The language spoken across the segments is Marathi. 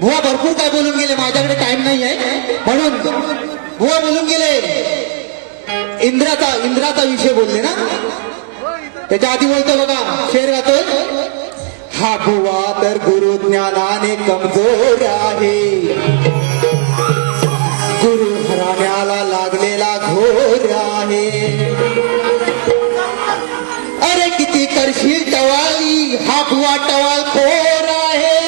बुवा भरपूर काय बोलून गेले, माझ्याकडे टाइम नाही आहे म्हणून बुवा बोलून गेले. इंद्राचा विषय बोलले ना, त्याच्या आधी बोलतो बघा, शेर गातोय. हा बुवा तर गुरु ज्ञानाने कमजोर आहे, गुरु घराण्याला लागलेला घोर आहे. अरे किती करशील टवाळी, हा बुवा टवाळ खोर आहे.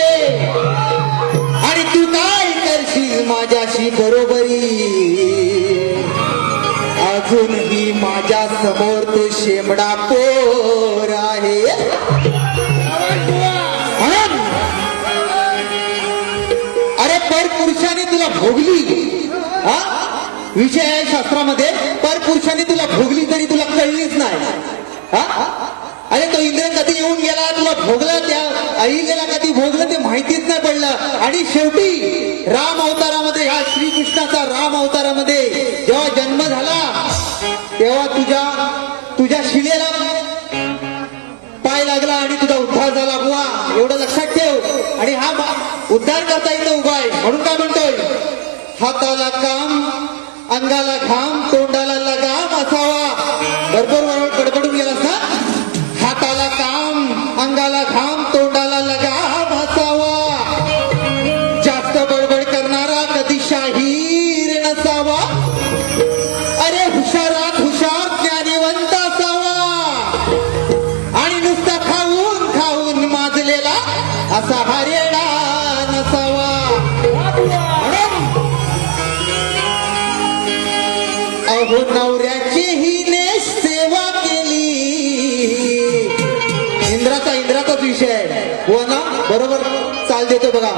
आणि तू काय करशील माझ्याशी बरोबरी, अजूनही माझ्या समोर तो शेमडा पोर आहे. अरे परपुरुषाने तुला भोगली, हा विषय आहे शास्त्रामध्ये. परपुरुषाने तुला भोगली तरी तुला कळलीच नाही. हा अरे तो इंद्र कधी येऊन गेला, तुला भोगला, त्या अहिल्याला कधी भोगलं ते माहितीच नाही पडलं. आणि शेवटी राम अवतारामध्ये, ह्या श्रीकृष्णाचा राम अवतारामध्ये जेव्हा जन्म झाला तेव्हा तुझ्या शिलेला पाय लागला आणि तुझा उद्धार झाला. बुवा एवढं लक्षात ठेव. आणि हा उद्धार करता येतो उपाय म्हणून काय म्हणतोय, हाताला काम, अंगाला घाम, तोंडाला लगाम असावा. बरोबर गडबडून गेलास ना. हाताला काम, अंगाला घाम, तोंडाला लगाम असावा. जास्त बडबड करणारा कधी शाहीर नसावा. अरे हुशारात हुशार ज्ञानीवंत असावा. आणि नुसता खाऊन खाऊन माजलेला असा हरेडा नसावा. अहो नवऱ्याची हिने सेवा केली. इंद्राचाच विषय आहे हो ना, बरोबर चाल देतो बघा.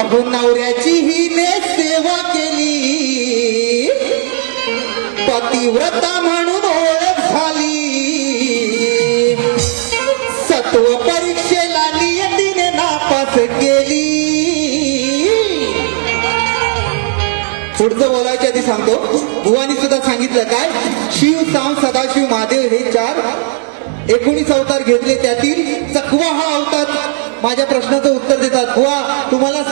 अहो नवऱ्याची हिने सेवा केली, पतिव्रता म्हणून ओळख झाली. सत्व परीक्षेला नियतीने नापास केली. पुढचं बोलायच्या आधी सांगतो, बुवानी सुद्धा सांगितलं काय, शिव, साम, सदाशिव, महादेव हे 19 अवतार घेतले, त्यातील चकवा हा अवतार माझ्या प्रश्नाचं उत्तर देतात. बुवा तुम्हाला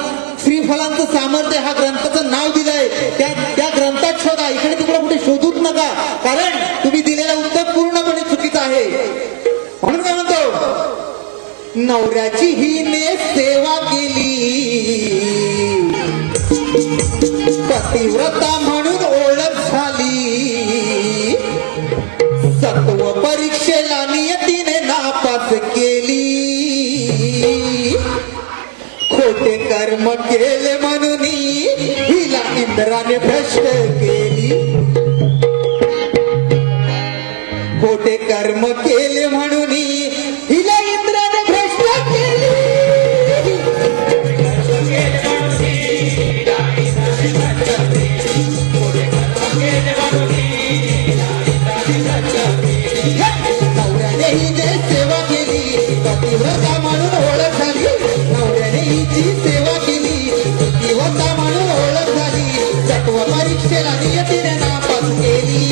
श्रीफलांचं सामर्थ्य हा ग्रंथाचं नाव दिलंय, त्या ग्रंथात शोधा, इकडे तिकडे कुठे शोधूच नका, कारण तुम्ही दिलेलं उत्तर पूर्णपणे चुकीचं आहे. म्हणून काय म्हणतो, नवऱ्याची हिने सेवा केली, पतिव्रता म्हणून ओळख झाली. सत्व परीक्षेला नियतीने नापास केली. खोटे कर्म केले म्हणून हिला इंद्राने भ्रष्ट केली. खोटे कर्म केले म्हणून हिला इंद्राने भ्रष्ट केली. नवऱ्याने हिने सेवा केली, पतिव्रता म्हणून ओळख झाली. नवऱ्याने हिची सेवा केली, पतिव्रता म्हणून ओळख झाली. सत्व परीक्षेला नियतीने नापास केली.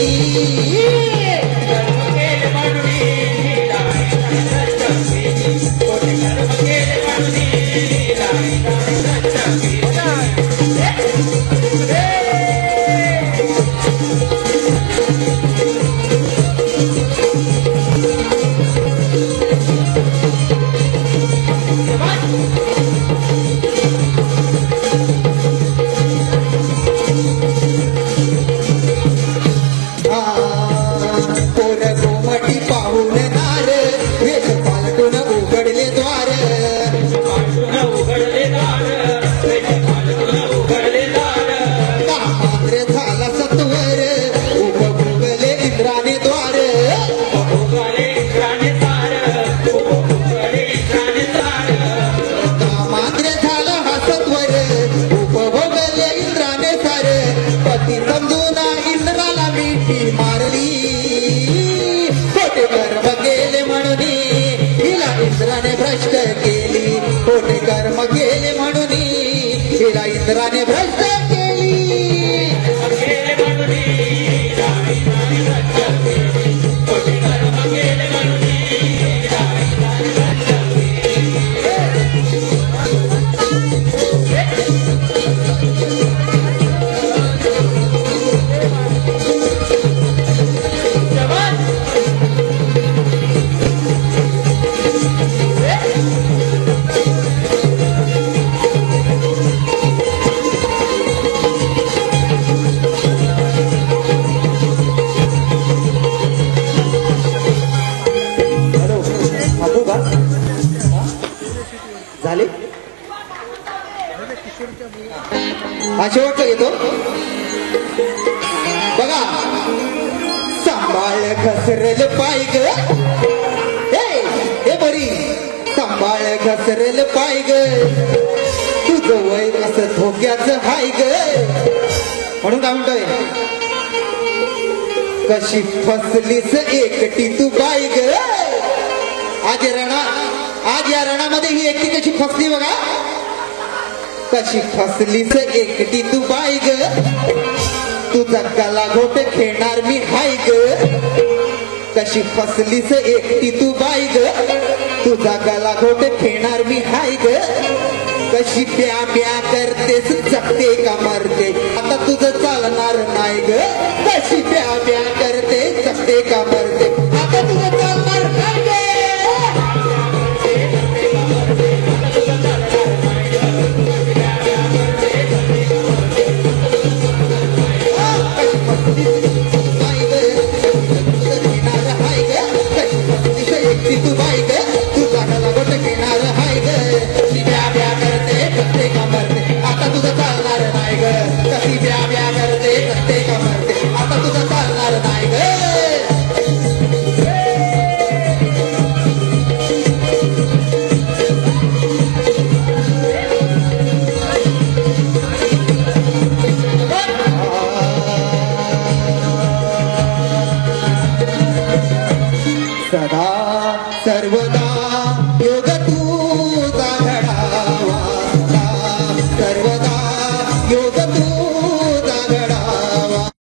शिट्टी मारली खोटे कर्म केले म्हणून हिला इंद्राने भ्रष्ट केली खोटे कर्म केले म्हणून हिला इंद्राने भ्रष्ट केली झाले हा शेवटचा येतो बघा सांभाळ घसरेल पाय ग हे बरी सांभाळ घसरेल पाय ग तुझं वय असं धोक्याचं हाय ग म्हणून काय म्हणतोय कशी फसलीस एकटी तू बाई ग आज या रणामध्ये ही एकटी कशी फसली बघा कशी फसलीच एकटी तू बाई ग तुझा गला घोट खेळणार मी हाय ग कशी फसलीच एकटी तू बाई ग तुझा गला घोट खेळणार मी हाय ग कशी प्या प्या करतेस जगते का मरते आता तुझं चालणार नाही ग कशी प्या प्या करते जगते का मरते आता तुझं चालणार नाही ग सदा सर्वदा